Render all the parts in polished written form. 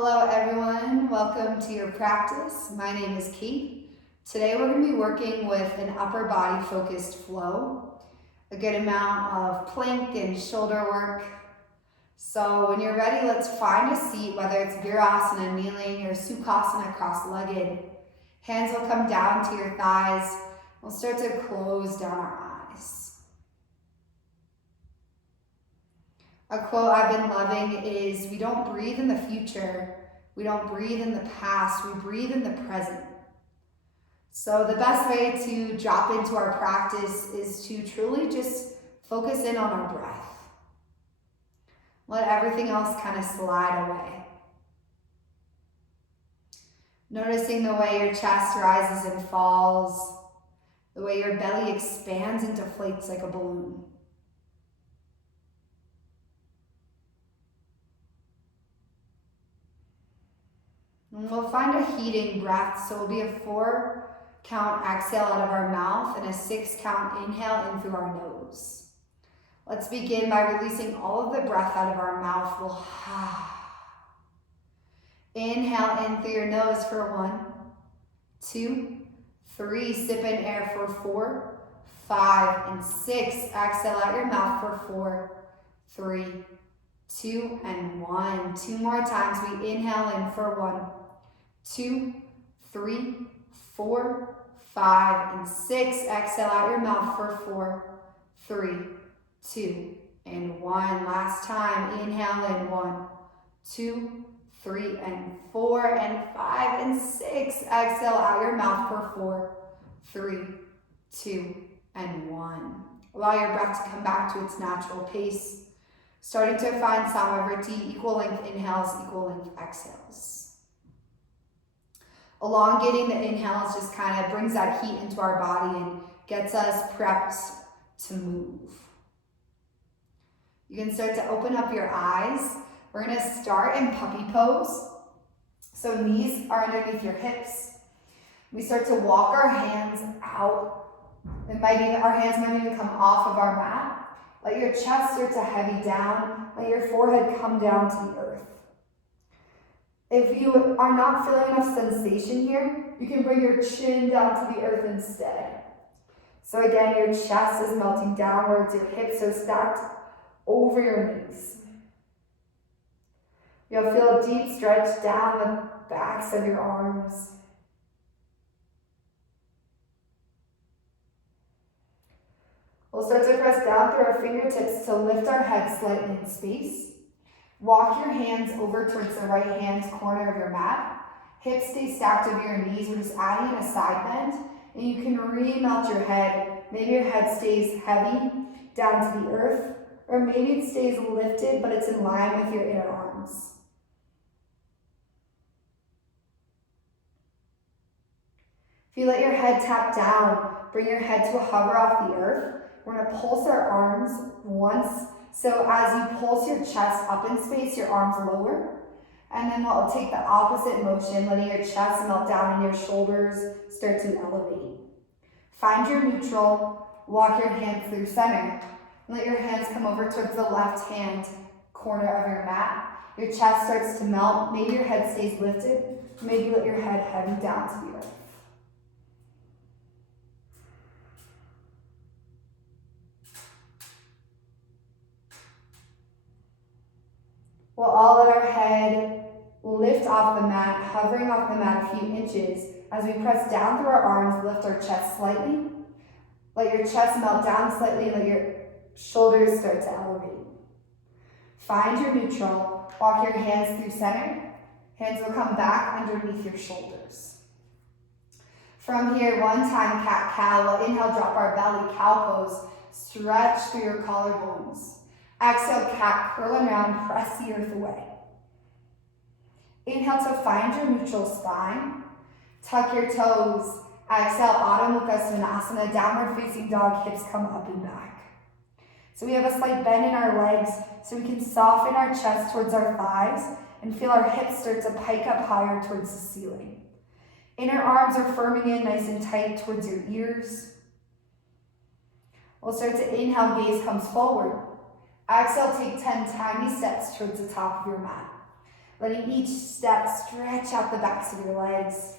Hello everyone, welcome to your practice. My name is Kate. Today we're going to be working with an upper body focused flow, a good amount of plank and shoulder work. So when you're ready, let's find a seat, whether it's Virasana, kneeling, or Sukhasana, cross-legged. Hands will come down to your thighs. We'll start to close down our eyes. A quote I've been loving is, we don't breathe in the future, we don't breathe in the past, we breathe in the present. So the best way to drop into our practice is to truly just focus in on our breath. Let everything else kind of slide away. Noticing the way your chest rises and falls, the way your belly expands and deflates like a balloon. And we'll find a heating breath, so it'll be a 4-count exhale out of our mouth and a 6-count inhale in through our nose. Let's begin by releasing all of the breath out of our mouth. We'll inhale in through your nose for 1, 2, 3. Sip in air for 4, 5, and 6. Exhale out your mouth for 4, 3, 2, and 1. 2 more times. We inhale in for 1, 2, 3, 4, 5, and 6. Exhale out your mouth for 4, 3, 2, and 1. Last time. Inhale in 1, 2, 3, and 4, and 5, and 6. Exhale out your mouth for 4, 3, 2, and 1. Allow your breath to come back to its natural pace. Starting to find Samavriti, equal length inhales, equal length exhales. Elongating the inhales just kind of brings that heat into our body and gets us prepped to move. You can start to open up your eyes. We're going to start in puppy pose. So knees are underneath your hips. We start to walk our hands out. Our hands might even come off of our mat. Let your chest start to heavy down. Let your forehead come down to the earth. If you are not feeling enough sensation here, you can bring your chin down to the earth instead. So again, your chest is melting downwards, your hips are stacked over your knees. You'll feel a deep stretch down the backs of your arms. We'll start to press down through our fingertips to lift our head slightly in space. Walk your hands over towards the right hand corner of your mat. Hips stay stacked over your knees. We're just adding in a side bend. And you can remelt your head. Maybe your head stays heavy down to the earth. Or maybe it stays lifted, but it's in line with your inner arms. If you let your head tap down, bring your head to a hover off the earth. We're going to pulse our arms once. So as you pulse your chest up in space, your arms lower. And then we'll take the opposite motion, letting your chest melt down and your shoulders start to elevate. Find your neutral, walk your hands through center. Let your hands come over towards the left hand corner of your mat. Your chest starts to melt. Maybe your head stays lifted. Maybe let your head heavy down to the earth. We'll all let our head lift off the mat, hovering off the mat a few inches. As we press down through our arms, lift our chest slightly. Let your chest melt down slightly, let your shoulders start to elevate. Find your neutral, walk your hands through center. Hands will come back underneath your shoulders. From here, one time cat-cow. We'll inhale, drop our belly, cow pose. Stretch through your collarbones. Exhale, cat, curl around, press the earth away. Inhale to find your neutral spine. Tuck your toes. Exhale, Adho Mukha Svanasana, downward facing dog, hips come up and back. So we have a slight bend in our legs so we can soften our chest towards our thighs and feel our hips start to pike up higher towards the ceiling. Inner arms are firming in nice and tight towards your ears. We'll start to inhale, gaze comes forward. Exhale, take 10 tiny steps towards the top of your mat. letting each step stretch out the backs of your legs.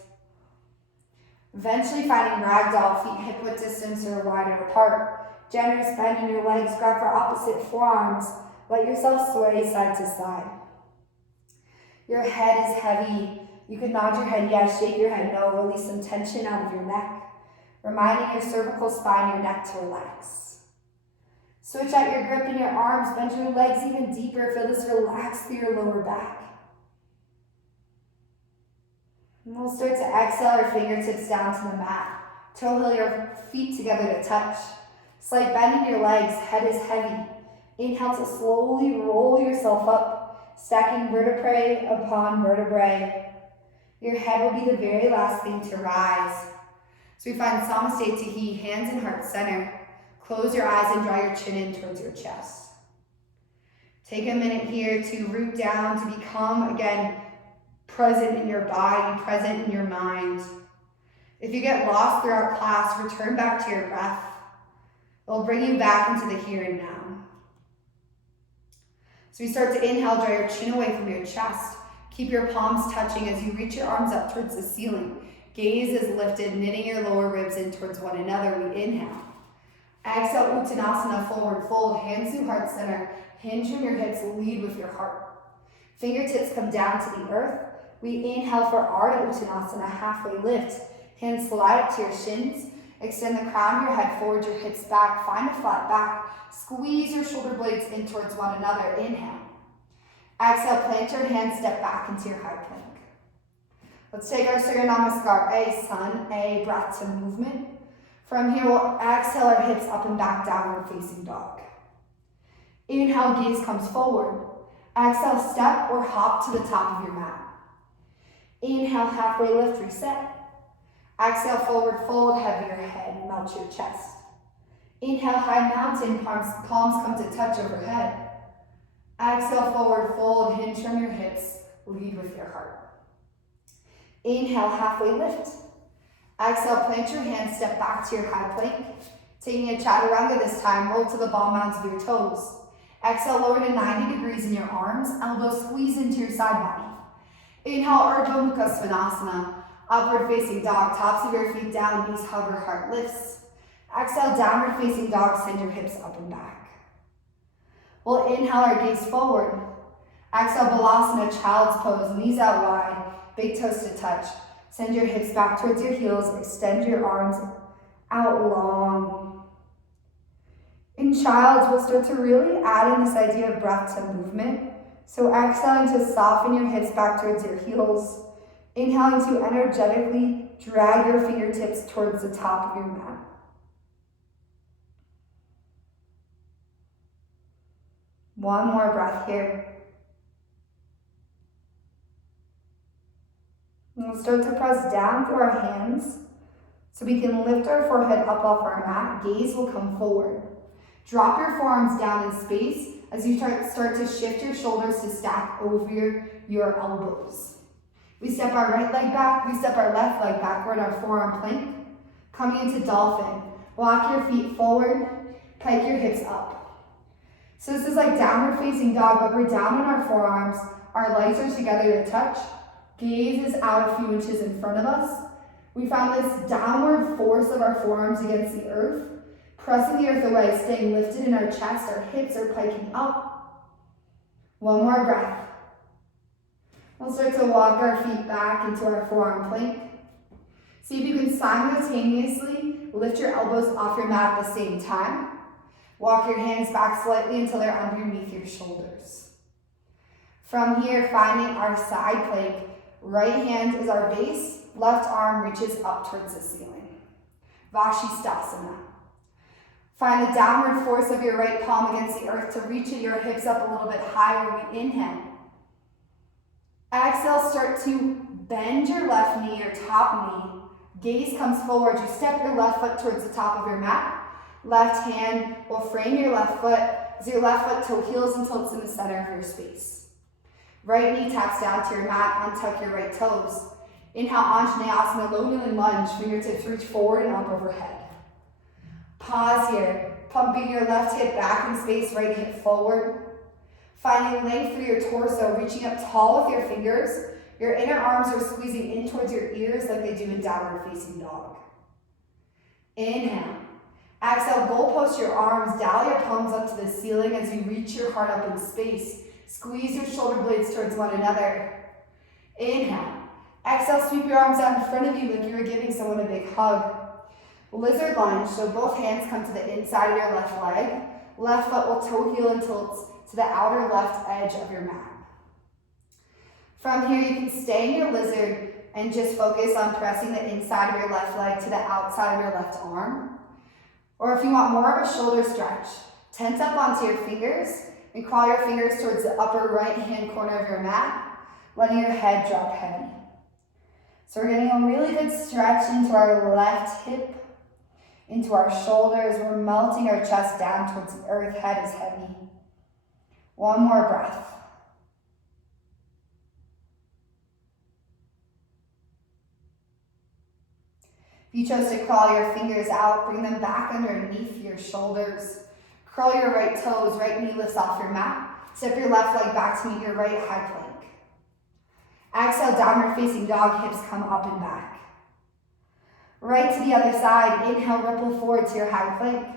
Eventually finding ragdoll, feet hip-width distance or wider apart. Generous bend in your legs, grab for opposite forearms. Let yourself sway side to side. Your head is heavy. You could nod your head yes, shake your head no, release some tension out of your neck, reminding your cervical spine, your neck to relax. Switch out your grip in your arms, bend your legs even deeper, feel this relax through your lower back. And we'll start to exhale our fingertips down to the mat. Toe heel your feet together to touch. Slight bend in your legs, head is heavy. Inhale to slowly roll yourself up, stacking vertebrae upon vertebrae. Your head will be the very last thing to rise. So we find Samasthiti Tahi, hands in heart center. Close your eyes and draw your chin in towards your chest. Take a minute here to root down, to become, again, present in your body, present in your mind. If you get lost throughout class, return back to your breath. It will bring you back into the here and now. So we start to inhale, draw your chin away from your chest. Keep your palms touching as you reach your arms up towards the ceiling. Gaze is lifted, knitting your lower ribs in towards one another. We inhale. Exhale, Uttanasana, forward fold, hands to heart center. Hinge from your hips, lead with your heart. Fingertips come down to the earth. We inhale for Ardha Uttanasana, halfway lift. Hands slide up to your shins. Extend the crown of your head forward, your hips back. Find a flat back. Squeeze your shoulder blades in towards one another. Inhale. Exhale, plant your hands, step back into your high plank. Let's take our Surya Namaskar. A, sun, A, breath to movement. From here, we'll exhale our hips up and back, downward facing dog. Inhale, gaze comes forward. Exhale, step or hop to the top of your mat. Inhale, halfway lift, reset. Exhale, forward fold, heavier head, melt your chest. Inhale, high mountain, palms come to touch overhead. Exhale, forward fold, hinge from your hips, lead with your heart. Inhale, halfway lift. Exhale, plant your hands, step back to your high plank. Taking a chaturanga this time, roll to the ball mounds of your toes. Exhale, lower to 90 degrees in your arms, elbows squeeze into your side body. Inhale, Ardha Mukha Svanasana, upward facing dog, tops of your feet down, knees hover, heart lifts. Exhale, downward facing dog, send your hips up and back. We'll inhale our gaze forward. Exhale, Balasana, child's pose, knees out wide, big toes to touch. Send your hips back towards your heels, extend your arms out long. In child's, we'll start to really add in this idea of breath to movement. So exhaling to soften your hips back towards your heels. Inhaling to energetically drag your fingertips towards the top of your mat. One more breath here. And we'll start to press down through our hands so we can lift our forehead up off our mat. Gaze will come forward. Drop your forearms down in space as you start to shift your shoulders to stack over your elbows. We step our right leg back, we step our left leg backward, our forearm plank. Coming into dolphin. Walk your feet forward, pike your hips up. So this is like downward facing dog, but we're down on our forearms. Our legs are together to touch. Gaze is out a few inches in front of us. We found this downward force of our forearms against the earth, pressing the earth away, staying lifted in our chest. Our hips are piking up. One more breath. We'll start to walk our feet back into our forearm plank. See if you can simultaneously lift your elbows off your mat at the same time. Walk your hands back slightly until they're underneath your shoulders. From here, finding our side plank. Right hand is our base, left arm reaches up towards the ceiling. Vashisthasana. Find the downward force of your right palm against the earth to reach your hips up a little bit higher. We inhale. Exhale, start to bend your left knee, your top knee. Gaze comes forward. You step your left foot towards the top of your mat. Left hand will frame your left foot as your left foot toe heels and tilts in the center of your space. Right knee taps down to your mat, untuck your right toes. Inhale, Anjaneyasana, low kneeling lunge, fingertips reach forward and up overhead. Pause here, pumping your left hip back in space, right hip forward. Finding length through your torso, reaching up tall with your fingers. Your inner arms are squeezing in towards your ears like they do in downward facing dog. Inhale. Exhale, goalpost your arms, dial your palms up to the ceiling as you reach your heart up in space. Squeeze your shoulder blades towards one another. Inhale. Exhale, sweep your arms out in front of you like you were giving someone a big hug. Lizard lunge, so both hands come to the inside of your left leg. Left foot will toe heel and tilt to the outer left edge of your mat. From here, you can stay in your lizard and just focus on pressing the inside of your left leg to the outside of your left arm. Or if you want more of a shoulder stretch, tense up onto your fingers and crawl your fingers towards the upper right-hand corner of your mat, letting your head drop heavy. So we're getting a really good stretch into our left hip, into our shoulders. We're melting our chest down towards the earth, head is heavy. One more breath. If you chose to crawl your fingers out, bring them back underneath your shoulders. Curl your right toes, right knee lifts off your mat. Step your left leg back to meet your right high plank. Exhale, downward facing dog, hips come up and back. Right to the other side, inhale, ripple forward to your high plank.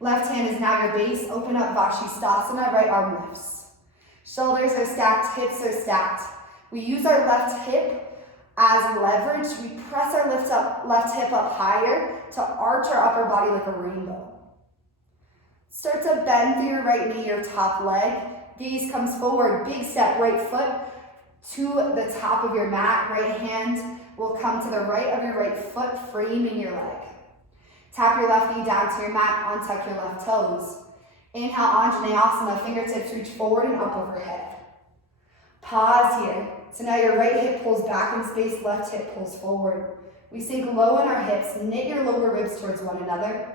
Left hand is now your base, open up Vashisthasana, right arm lifts. Shoulders are stacked, hips are stacked. We use our left hip as leverage. We press our left hip up higher to arch our upper body like a rainbow. Start to bend through your right knee, your top leg. Gaze comes forward, big step, right foot to the top of your mat. Right hand will come to the right of your right foot, framing your leg. Tap your left knee down to your mat, untuck your left toes. Inhale, Anjaneyasana, fingertips reach forward and up overhead. Pause here. So now your right hip pulls back in space, left hip pulls forward. We sink low in our hips, knit your lower ribs towards one another.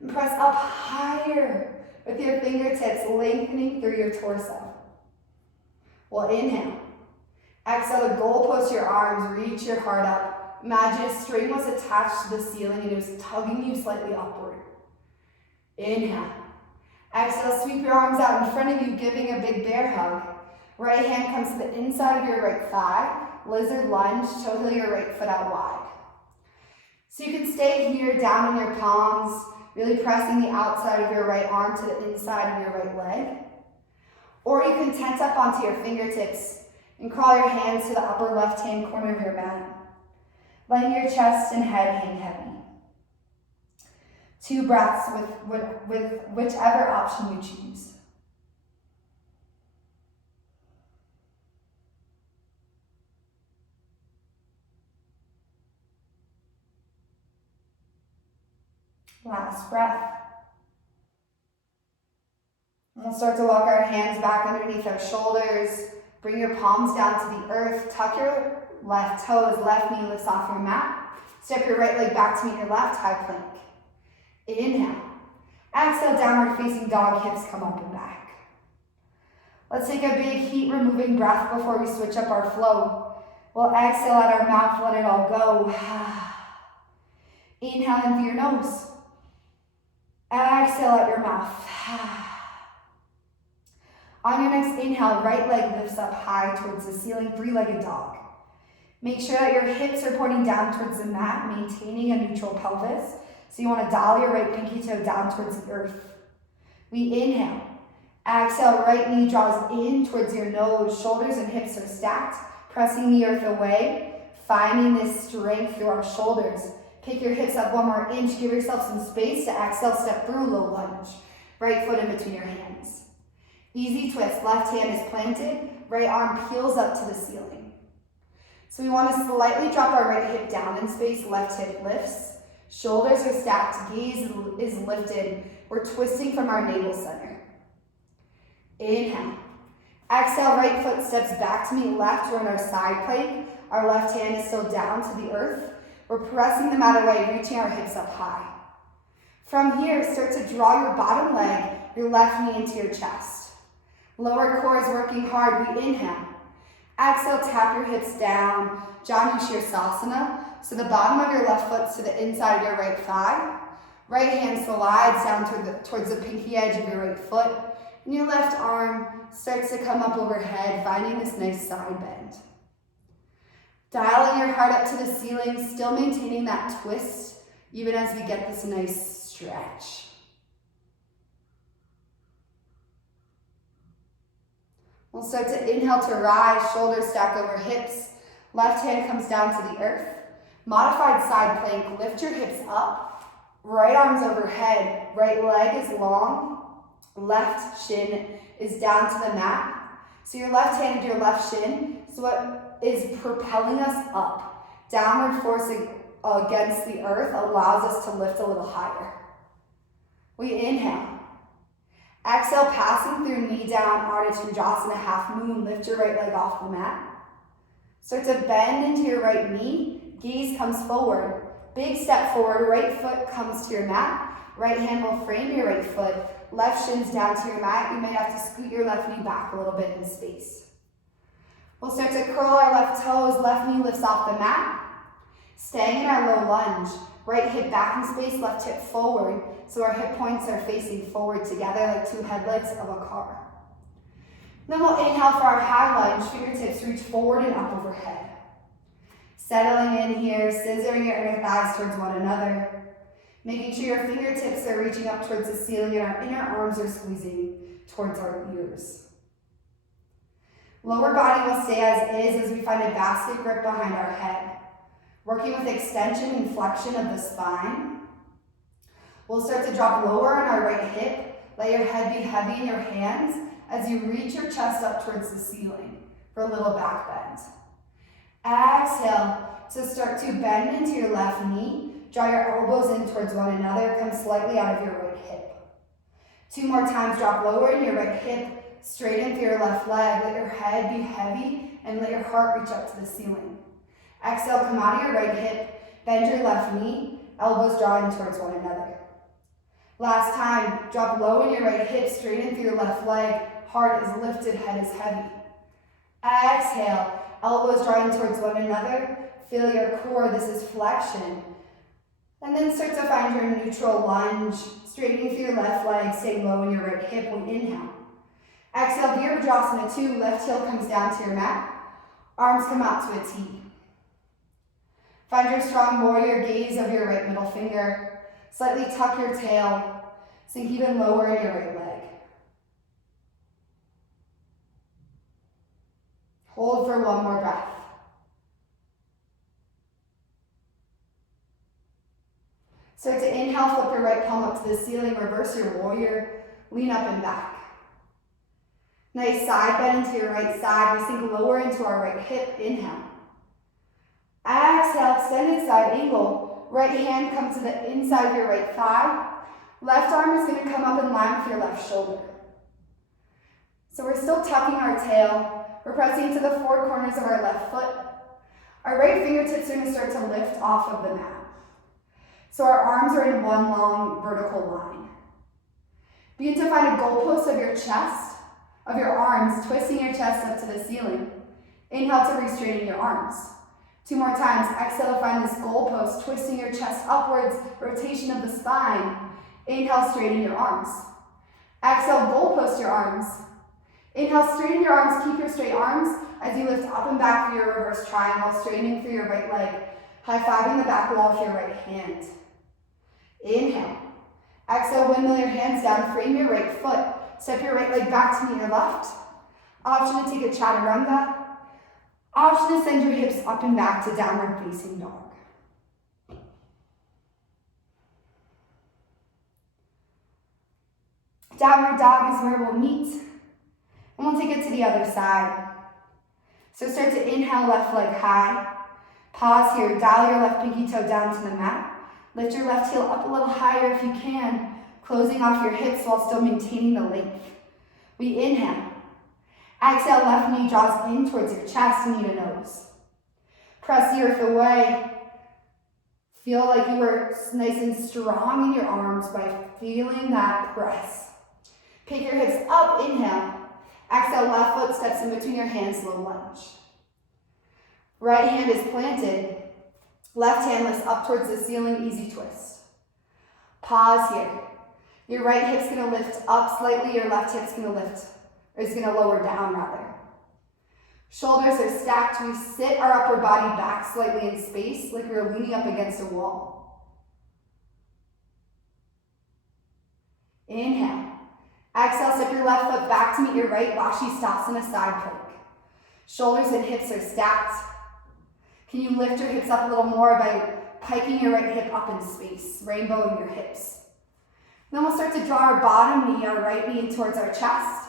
And press up higher with your fingertips lengthening through your torso. We'll inhale. Exhale to goalpost your arms, reach your heart up. Imagine a string was attached to the ceiling and it was tugging you slightly upward. Inhale. Exhale, sweep your arms out in front of you, giving a big bear hug. Right hand comes to the inside of your right thigh. Lizard lunge, toe heel your right foot out wide. So you can stay here down on your palms, really pressing the outside of your right arm to the inside of your right leg. Or you can tense up onto your fingertips and crawl your hands to the upper left-hand corner of your mat, letting your chest and head hang heavy. 2 breaths with whichever option you choose. Last breath. And we'll start to walk our hands back underneath our shoulders. Bring your palms down to the earth. Tuck your left toes, left knee lifts off your mat. Step your right leg back to meet your left high plank. Inhale. Exhale, downward facing dog, hips come up and back. Let's take a big heat removing breath before we switch up our flow. We'll exhale out our mouth, let it all go. Inhale in through your nose. Exhale out your mouth. On your next inhale, right leg lifts up high towards the ceiling, 3-legged dog. Make sure that your hips are pointing down towards the mat, maintaining a neutral pelvis. So you want to dial your right pinky toe down towards the earth. We inhale. Exhale, right knee draws in towards your nose. Shoulders and hips are stacked, pressing the earth away, finding this strength through our shoulders. Pick your hips up 1 more inch. Give yourself some space to exhale, step through low lunge. Right foot in between your hands. Easy twist. Left hand is planted. Right arm peels up to the ceiling. So we want to slightly drop our right hip down in space. Left hip lifts. Shoulders are stacked. Gaze is lifted. We're twisting from our navel center. Inhale. Exhale, right foot steps back to meet left. We're in our side plank. Our left hand is still down to the earth. We're pressing the mat away, reaching our hips up high. From here, start to draw your bottom leg, your left knee into your chest. Lower core is working hard. We inhale. Exhale, tap your hips down. Janu Shirsasana. So the bottom of your left foot's to the inside of your right thigh. Right hand slides down towards the pinky edge of your right foot. And your left arm starts to come up overhead, finding this nice side bend. Dialing your heart up to the ceiling, still maintaining that twist, even as we get this nice stretch. We'll start to inhale to rise, shoulders stack over hips. Left hand comes down to the earth. Modified side plank, lift your hips up. Right arm's overhead, right leg is long. Left shin is down to the mat. So your left hand and your left shin is what is propelling us up. Downward forcing against the earth allows us to lift a little higher. We inhale. Exhale, passing through knee down, Ardha Chandrasana, half moon. Lift your right leg off the mat. Start to bend into your right knee. Gaze comes forward. Big step forward. Right foot comes to your mat. Right hand will frame your right foot. Left shin's down to your mat. You might have to scoot your left knee back a little bit in space. We'll start to curl our left toes. Left knee lifts off the mat. Staying in our low lunge. Right hip back in space, left hip forward. So our hip points are facing forward together like two headlights of a car. Then we'll inhale for our high lunge. Fingertips reach forward and up overhead. Settling in here, scissoring your inner thighs towards one another. Making sure your fingertips are reaching up towards the ceiling and our inner arms are squeezing towards our ears. Lower body will stay as is as we find a basket grip behind our head. Working with extension and flexion of the spine. We'll start to drop lower on our right hip. Let your head be heavy in your hands as you reach your chest up towards the ceiling for a little back bend. Exhale to start to bend into your left knee. Draw your elbows in towards one another. Come slightly out of your right hip. 2 more times, drop lower in your right hip. Straighten through your left leg. Let your head be heavy and let your heart reach up to the ceiling. Exhale, come out of your right hip. Bend your left knee. Elbows draw in towards one another. Last time, drop low in your right hip, straighten through your left leg, heart is lifted, head is heavy. Exhale, elbows drawing towards one another, feel your core, this is flexion. And then start to find your neutral lunge, straightening through your left leg, staying low in your right hip, we inhale. Exhale, Virabhadrasana 2, left heel comes down to your mat, arms come out to a T. Find your strong warrior gaze of your right middle finger. Slightly tuck your tail, sink even lower in your right leg. Hold for 1 more breath. Start to inhale, flip your right palm up to the ceiling, reverse your warrior, lean up and back. Nice side bend into your right side, we sink lower into our right hip, inhale. Exhale, extended side angle. Right hand comes to the inside of your right thigh. Left arm is going to come up in line with your left shoulder. So we're still tucking our tail. We're pressing to the 4 corners of our left foot. Our right fingertips are going to start to lift off of the mat. So our arms are in one long vertical line. Begin to find a goalpost of your chest, of your arms, twisting your chest up to the ceiling. Inhale to restraining your arms. 2 more times. Exhale to find this goalpost, twisting your chest upwards, rotation of the spine. Inhale, straighten your arms. Exhale, goalpost your arms. Inhale, straighten your arms, keep your straight arms as you lift up and back through your reverse triangle, straightening through your right leg, high-fiving the back wall with your right hand. Inhale. Exhale, windmill your hands down, frame your right foot, step your right leg back to meet your left. Option to take a chaturanga. Option to send your hips up and back to downward facing dog. Downward dog is where we'll meet, and we'll take it to the other side. So start to inhale, left leg high. Pause here, dial your left pinky toe down to the mat. Lift your left heel up a little higher if you can, closing off your hips while still maintaining the length. We inhale. Exhale, left knee draws in towards your chest, knee to nose. Press the earth away. Feel like you are nice and strong in your arms by feeling that press. Pick your hips up, inhale. Exhale, left foot steps in between your hands, low lunge. Right hand is planted. Left hand lifts up towards the ceiling, easy twist. Pause here. Your right hip's gonna lift up slightly, your left hip's gonna lower down rather. Shoulders are stacked. We sit our upper body back slightly in space, like we're leaning up against a wall. Inhale. Exhale, step your left foot back to meet your right, Vashisthasana side plank. Shoulders and hips are stacked. Can you lift your hips up a little more by piking your right hip up in space, rainbowing your hips? Then we'll start to draw our bottom knee, our right knee towards our chest.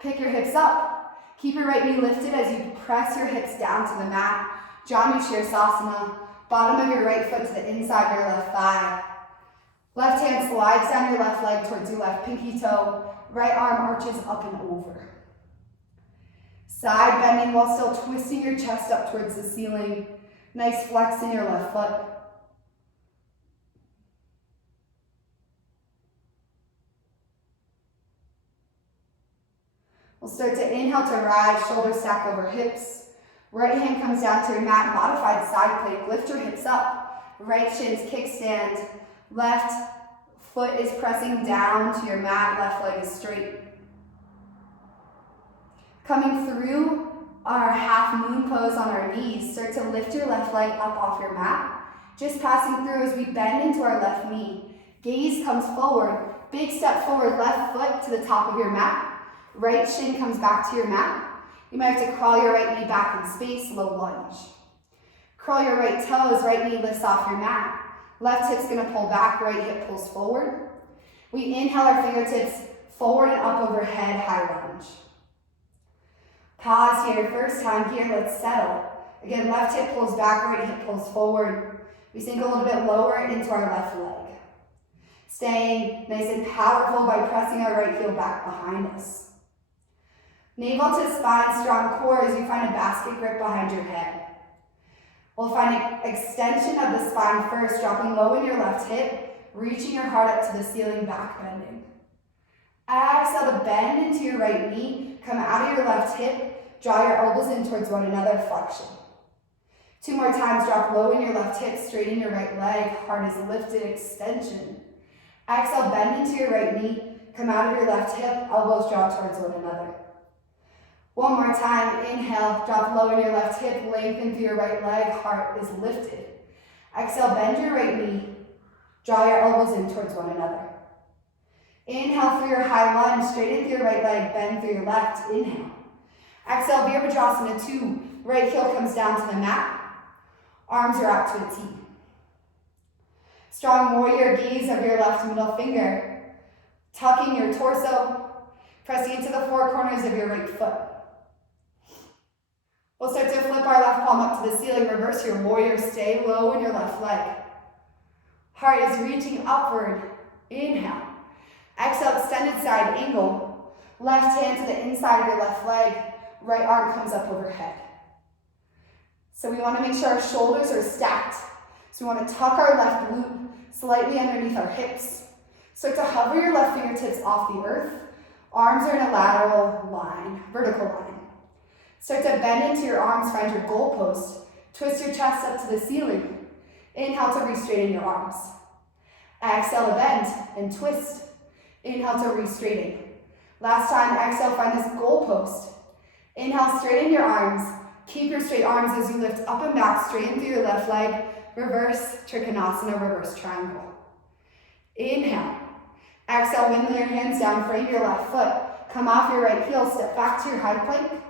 Pick your hips up. Keep your right knee lifted as you press your hips down to the mat. Janu Shirsasana. Bottom of your right foot to the inside of your left thigh. Left hand slides down your left leg towards your left pinky toe. Right arm arches up and over. Side bending while still twisting your chest up towards the ceiling. Nice flex in your left foot. We'll start to inhale to rise, shoulders stack over hips. Right hand comes down to your mat, modified side plank. Lift your hips up. Right shin's kickstand. Left foot is pressing down to your mat, left leg is straight. Coming through our half moon pose on our knees, start to lift your left leg up off your mat. Just passing through as we bend into our left knee. Gaze comes forward. Big step forward, left foot to the top of your mat. Right shin comes back to your mat. You might have to crawl your right knee back in space, low lunge. Curl your right toes, right knee lifts off your mat. Left hip's gonna pull back, right hip pulls forward. We inhale our fingertips forward and up overhead, high lunge. Pause here, first time here, let's settle. Again, left hip pulls back, right hip pulls forward. We sink a little bit lower into our left leg. Staying nice and powerful by pressing our right heel back behind us. Navel to spine, strong core as you find a basket grip behind your head. We'll find an extension of the spine first, dropping low in your left hip, reaching your heart up to the ceiling, back bending. Exhale to bend into your right knee, come out of your left hip, draw your elbows in towards one another, flexion. 2 more times, drop low in your left hip, straighten your right leg, heart is lifted, extension. Exhale, bend into your right knee, come out of your left hip, elbows draw towards one another. 1 more time, inhale, drop low in your left hip, lengthen through your right leg, heart is lifted. Exhale, bend your right knee, draw your elbows in towards one another. Inhale through your high lunge, straighten through your right leg, bend through your left, inhale. Exhale, Virabhadrasana 2, right heel comes down to the mat, arms are out to a T. Strong warrior, gaze of your left middle finger, tucking your torso, pressing into the 4 corners of your right foot. We'll start to flip our left palm up to the ceiling, reverse your warrior, stay low in your left leg. Heart is reaching upward, inhale. Exhale, extended side angle. Left hand to the inside of your left leg, right arm comes up overhead. So we want to make sure our shoulders are stacked. So we want to tuck our left glute slightly underneath our hips. Start to hover your left fingertips off the earth. Arms are in a lateral line, vertical line. Start to bend into your arms, find your goalpost. Twist your chest up to the ceiling. Inhale to re-straighten your arms. Exhale to bend and twist. Inhale to re-straighten. Last time, exhale, find this goalpost. Inhale, straighten your arms. Keep your straight arms as you lift up and back, straighten through your left leg. Reverse Trikonasana, reverse triangle. Inhale. Exhale, windmill your hands down, frame your left foot. Come off your right heel, step back to your high plank.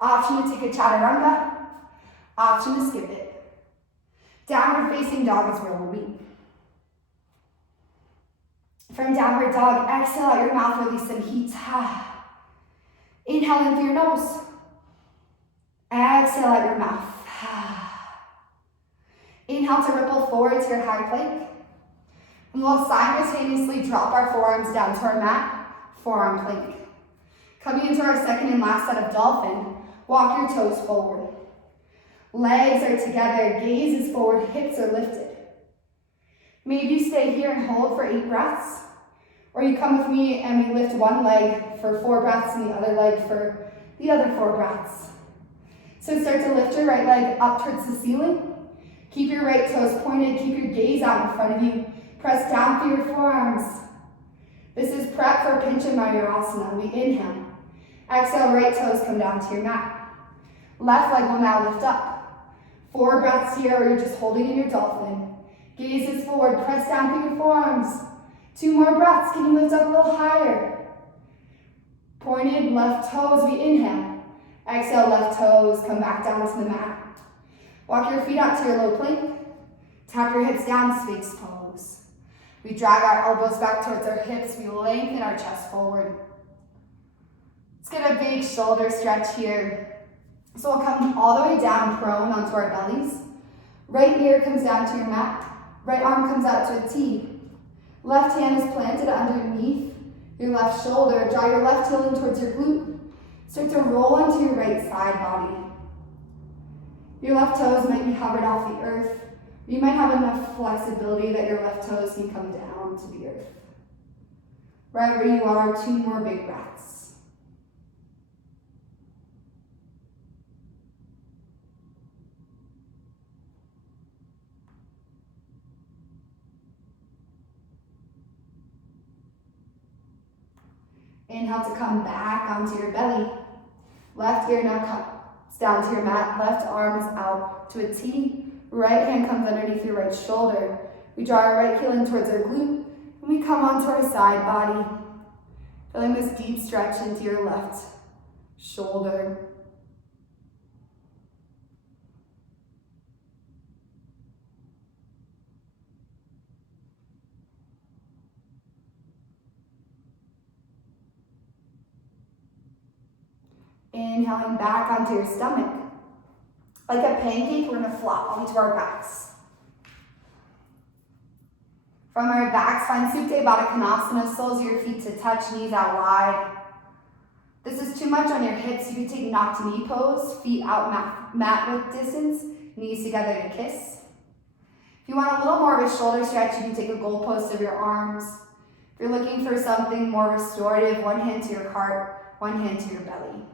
Option to take a chaturanga. Option to skip it. Downward facing dog is where we'll be. From downward dog, exhale out your mouth, release some heat. Inhale in through your nose. Exhale out your mouth. Inhale to ripple forward to your high plank. And we'll simultaneously drop our forearms down to our mat, forearm plank. Coming into our second and last set of dolphin, walk your toes forward. Legs are together, gaze is forward, hips are lifted. Maybe you stay here and hold for 8 breaths, or you come with me and we lift one leg for 4 breaths and the other leg for the other 4 breaths. So start to lift your right leg up towards the ceiling. Keep your right toes pointed, keep your gaze out in front of you. Press down through your forearms. This is prep for Pincha Mayurasana. We inhale. Exhale, right toes come down to your mat. Left leg will now lift up. 4 breaths here, or you're just holding in your dolphin. Gaze is forward, press down through your forearms. 2 more breaths, can you lift up a little higher? Pointed left toes, we inhale. Exhale, left toes, come back down to the mat. Walk your feet out to your low plank. Tap your hips down, Sphinx pose. We drag our elbows back towards our hips. We lengthen our chest forward. Let's get a big shoulder stretch here. So we'll come all the way down prone onto our bellies. Right ear comes down to your mat. Right arm comes out to a T. Left hand is planted underneath your left shoulder. Draw your left heel in towards your glute. Start to roll onto your right side body. Your left toes might be hovered off the earth. You might have enough flexibility that your left toes can come down to the earth. Right where you are, 2 more big breaths. Inhale to come back onto your belly. Left ear now comes down to your mat. Left arm is out to a T. Right hand comes underneath your right shoulder. We draw our right heel in towards our glute, and we come onto our side body. Feeling this deep stretch into your left shoulder. Inhaling back onto your stomach. Like a pancake, we're gonna flop onto our backs. From our backs, find Supta Baddha Konasana, soles of your feet to touch, knees out wide. This is too much on your hips. You can take knock to knee pose, feet out mat width distance, knees together to kiss. If you want a little more of a shoulder stretch, you can take a goalpost of your arms. If you're looking for something more restorative, 1 hand to your heart, 1 hand to your belly.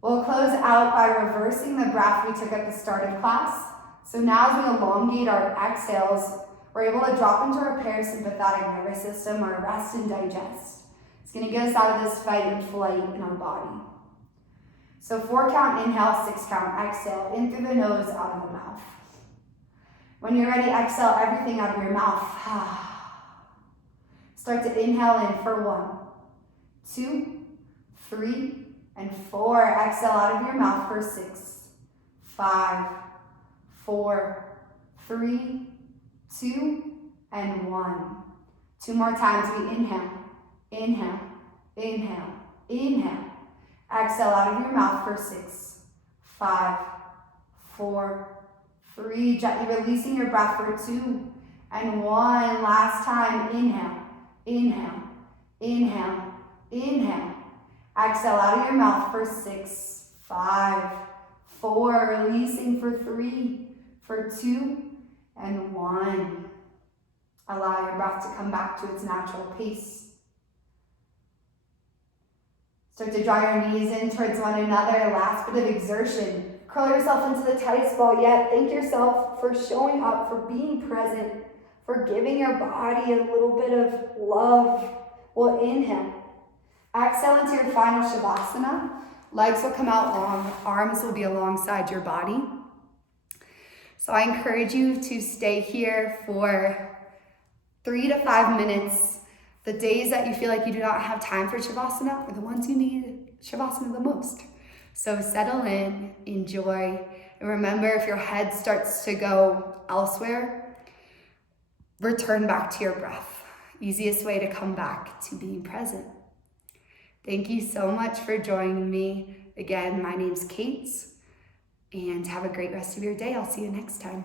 We'll close out by reversing the breath we took at the start of class. So now as we elongate our exhales, we're able to drop into our parasympathetic nervous system, our rest and digest. It's gonna get us out of this fight and flight in our body. So 4 count inhale, 6 count exhale, in through the nose, out of the mouth. When you're ready, exhale everything out of your mouth. Start to inhale in for 1, 2, 3, and 4. Exhale out of your mouth for 6, 5, 4, 3, 2, and 1. 2 more times. We inhale, inhale, inhale, inhale. Exhale out of your mouth for 6, 5, 4, 3. Gently releasing your breath for 2, and 1. Last time. Inhale, inhale, inhale, inhale. Exhale out of your mouth for 6, 5, 4, releasing for 3, for 2, and 1. Allow your breath to come back to its natural pace. Start to draw your knees in towards one another. Last bit of exertion. Curl yourself into the tightest ball yet. Thank yourself for showing up, for being present, for giving your body a little bit of love. We'll inhale. Exhale into your final Shavasana. Legs will come out long, arms will be alongside your body. So I encourage you to stay here for 3 to 5 minutes. The days that you feel like you do not have time for Shavasana are the ones you need Shavasana the most. So settle in, enjoy, and remember, if your head starts to go elsewhere, return back to your breath. Easiest way to come back to being present. Thank you so much for joining me. Again, my name's Kate, and have a great rest of your day. I'll see you next time.